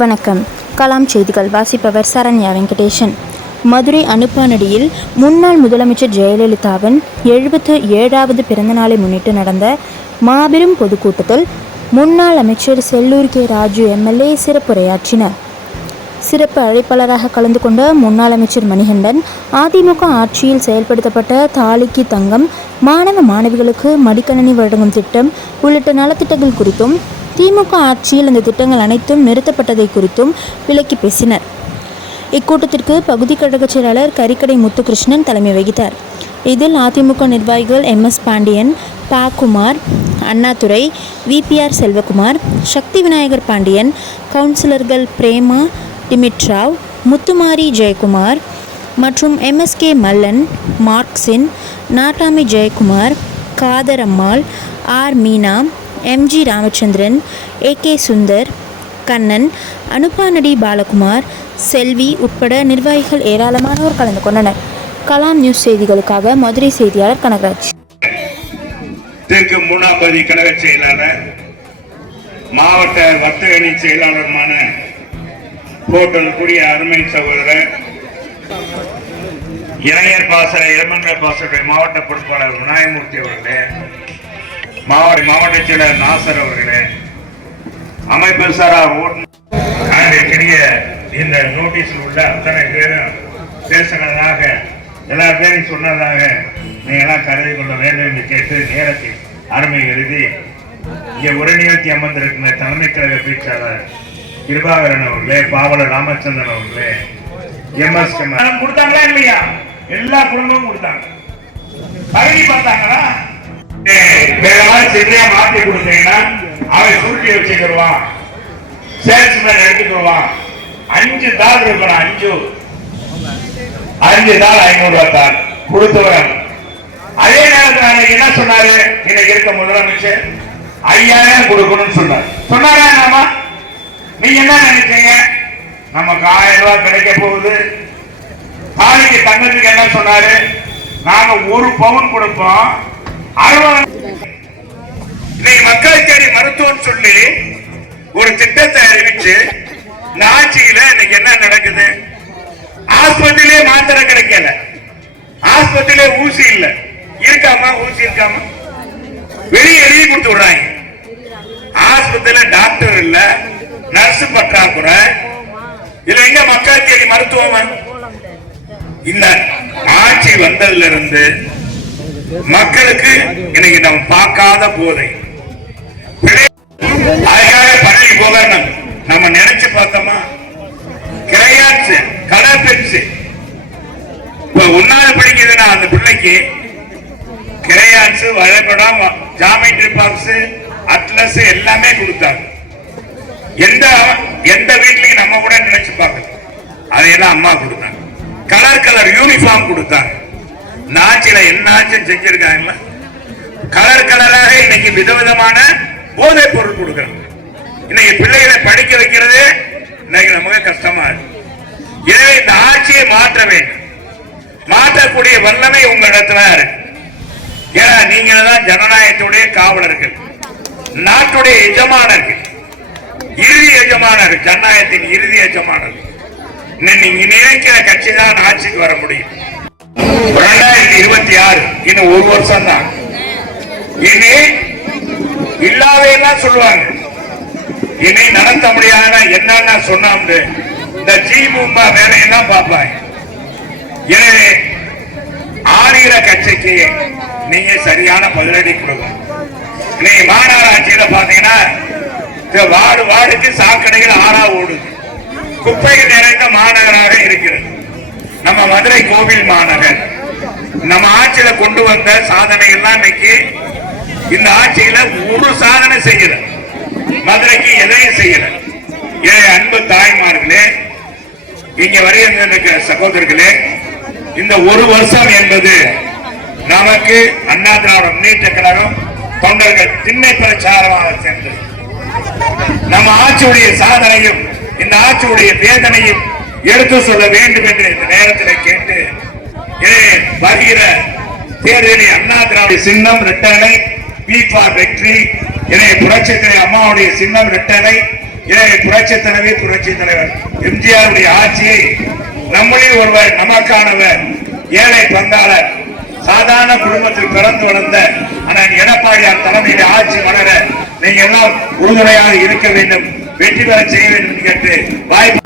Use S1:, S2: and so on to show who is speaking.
S1: வணக்கம். கலாம் செய்திகள் வாசிப்பவர் சரண்யா வெங்கடேசன். மதுரை அனுப்பானடியில் முன்னாள் முதலமைச்சர் ஜெயலலிதாவின் எழுபத்து ஏழாவது பிறந்தநாளை முன்னிட்டு நடந்த மாபெரும் பொதுக்கூட்டத்தில் முன்னாள் அமைச்சர் செல்லூர் கே. ராஜு எம்எல்ஏ சிறப்புரையாற்றினர். சிறப்பு அழைப்பாளராக கலந்து கொண்ட முன்னாள் அமைச்சர் மணிகண்டன் அதிமுக ஆட்சியில் செயல்படுத்தப்பட்ட தாலிக்கு தங்கம் மாணவ மாணவிகளுக்கு மடிக்கணினி வழங்கும் திட்டம் உள்ளிட்ட நலத்திட்டங்கள் குறித்தும் திமுக ஆட்சியில் இந்த திட்டங்கள் அனைத்தும் நிறுத்தப்பட்டதை குறித்தும் விளக்கி பேசினர். இக்கூட்டத்திற்கு பகுதி கழக செயலாளர் கரிக்கடை முத்துகிருஷ்ணன் தலைமை வகித்தார். இதில் அதிமுக நிர்வாகிகள் எம். எஸ். பாண்டியன் ப. குமார் அண்ணாதுரை விபிஆர் செல்வகுமார் சக்தி விநாயகர் பாண்டியன் கவுன்சிலர்கள் பிரேமா டிமிட்ராவ் முத்துமாரி ஜெயக்குமார் மற்றும் எம்எஸ்கே மல்லன் மார்க்சின் நாட்டாமி Jayakumar Khadarammal R. Meena MG Ramachandran A K Sundar Kannan Anuppanadi Balakumar Selvi உட்பட நிர்வாகிகள் ஏராளமானோர் கலந்து கொண்டனர். கலாம் நியூஸ் செய்திகளுக்காக மதுரை செய்தியாளர் கனகராஜ்.
S2: தெற்கு மூணாம் பகுதி கழக செயலாளர் மாவட்ட வர்த்தக அணி செயலாளருமான ஹோட்டல் கூடிய அருமை சகோதரர் இளைஞர் பாசறை இளமன்ற பாசறை மாவட்ட பொறுப்பாளர் விநாயகமூர்த்தி அவர்களே மாவட்ட மாவட்ட செயலர் நாசர் அவர்களே அமைப்பு சாரா ஓட்டுநர் இந்த நோட்டீஸில் உள்ள அத்தனை பேரும் பேசுனதாக எல்லா பேரும் சொன்னதாக நீங்களாம் கருதி கொள்ள வேண்டும் என்று கேட்டு நேரத்தில் அருமை எழுதி இங்கே உரை நிகழ்த்தி அமர்ந்திருக்கிற தலைமை கழக பேச்சாளர் கிருபாகரன் அவர்களே பாவலர் ராமச்சந்திரன் அவர்களே எம் எஸ் கொடுத்தாங்களா இல்லையா? எல்லா குடும்பமும் கொடுத்தாங்க. பகுதி பார்த்தாங்களா? வேற மாதிரி சரியா மாத்தி கொடுத்தீங்கன்னா அவன் சுருட்டி வச்சுக்கிடுவான். சேல்ஸ்மேன் எடுத்துக்கிடுவான் அஞ்சு தாள் இருக்கணும் அஞ்சு. அஞ்சு தாள் ஐநூறு ரூபாய் தாள். கொடுத்தவன். அதே நேரத்தில் அன்னைக்கு என்ன சொன்னாரு? இன்னைக்கு இருக்க முதலமைச்சர் ஐயாயிரம் கொடுக்கணும்னு சொன்னார். சொன்னாரா நாம நீங்க என்ன நினைச்சீங்க? நமக்கு ஆயிரம் ரூபாய் கிடைக்க போகுது. தாலிக்கு தங்கத்துக்கு என்ன சொன்னாரு? நாங்க ஒரு பவுன் கொடுப்போம். இன்னைக்கு மக்கள் தேடி மருத்துவம் சொல்லி ஒரு திட்டத்தை அறிவிச்சு இந்த ஆட்சியில இன்னைக்கு என்ன நடக்குது? ஆஸ்பத்திரியிலே மாத்திரை கிடைக்கல. ஆஸ்பத்திரியிலே ஊசி இல்ல. இருக்காமா? ஊசி இருக்காமா? வெளியே எழுதி கொடுத்து விடுறாங்க. ஆஸ்பத்திரியில டாக்டர் இல்ல நர்ஸ் பற்றாக்குறை. இதுல எங்க மக்கள் தேடி மருத்துவம்? இந்த ஆட்சி வந்ததுல இருந்து மக்களுக்கு இன்னைக்கு நம்ம பார்க்காத போதை. அதுக்காக பள்ளி போகணும் நம்ம நினைச்சு பார்த்தோமா? கிரையான்ஸ் கலர் பென்சில் இப்ப ஒன்னாவது படிக்கிறதுனா அந்த பிள்ளைக்கு கிரையான்ஸ் வரைபடம் ஜாமெட்ரி பாக்ஸ் அட்லஸ் எல்லாமே கொடுத்தாங்க. எந்த எந்த வீட்லையும் நம்ம கூட நினைச்சு பார்க்கல. அதையெல்லாம் அம்மா கொடுத்தாங்க. கலர் கலர் யூனிஃபார்ம் கொடுத்தாங்க. நாச்சில என்னாச்சும் செஞ்சிருக்காங்க கலர் கலராக இன்னைக்கு விதவிதமான போதைப் பொருள் கொடுக்குறாங்க இன்னைக்கு பிள்ளைகளை படிக்க வைக்கிறது இன்னைக்கு நமக்கு கஷ்டமா இருக்கு. எனவே இந்த ஆட்சியை மாற்ற வேண்டும். மாற்றக்கூடிய வல்லமை உங்களிடத்துல இருக்கு. ஏன்னா நீங்க தான் ஜனநாயகத்துடைய காவலர்கள். நாட்டுடைய எஜமானர்கள். இறுதி எஜமானர்கள். ஜனநாயகத்தின் இறுதி எஜமானர்கள். நீங்க நினைக்கிற கட்சி தான் ஆட்சிக்கு வர முடியும். இன்னும் ஒரு வருஷம் தான் இனி இல்லாதையெல்லாம் சொல்லுவாங்க? இனி நடத்த முடியாத என்னன்னா சொன்னாம்னு இந்த ஜீமுமா வேலையெல்லாம் பார்ப்பாங்க. எனவே ஆளுகிற கட்சிக்கு நீங்க சரியான பதிலடி கொடுங்க. நீ மாநகராட்சியில பாத்தீங்கன்னா இந்த வார்டு வார்டுக்கு சாக்கடைகள் ஆறா ஓடுது. குப்பைகள் நிறைந்த மாநகராக இருக்கிறது. நம்ம மதுரை கோவில் மாநகர். நம்ம ஆட்சியில கொண்டு வந்த சாதனை எல்லாம் இன்னைக்கு இந்த ஆட்சியில ஒரு சாதனை செய்யல. மதுரைக்கு எதையும் செய்யல. ஏன் அன்பு தாய்மார்களே இங்க வருகின்ற சகோதரர்களே இந்த ஒரு வருஷம் என்பது நமக்கு அண்ணா திராவிட முன்னேற்ற கழகம் தொண்டர்கள் திண்ணை பிரச்சாரமாக சென்றது. நம்ம ஆட்சியுடைய சாதனையும் இந்த ஆட்சியுடைய வேதனையும் எடுத்து சொல்ல வேண்டும் என்று இந்த நேரத்தில் கேட்டு வருகிற தேர்தலில் அண்ணா திராவிட சின்னம் ரெட்டலை பி ஃபார் வெற்றி எனவே தலைவர் அம்மாவுடைய சின்னம் ரெட்டலை இதை புரட்சி தலைவி புரட்சி தலைவர். எம்ஜிஆருடைய ஆட்சியை நம்மளில் ஒருவர் நமக்கானவர் ஏழை பங்காளர் சாதாரண குடும்பத்தில் பிறந்து வளர்ந்த ஆனால் எடப்பாடியார் தலைமையில ஆட்சி மலர நீங்க எல்லாம் உறுதுணையாக இருக்க வேண்டும் வெற்றி பெற செய்ய வேண்டும் என்று வாய்ப்பு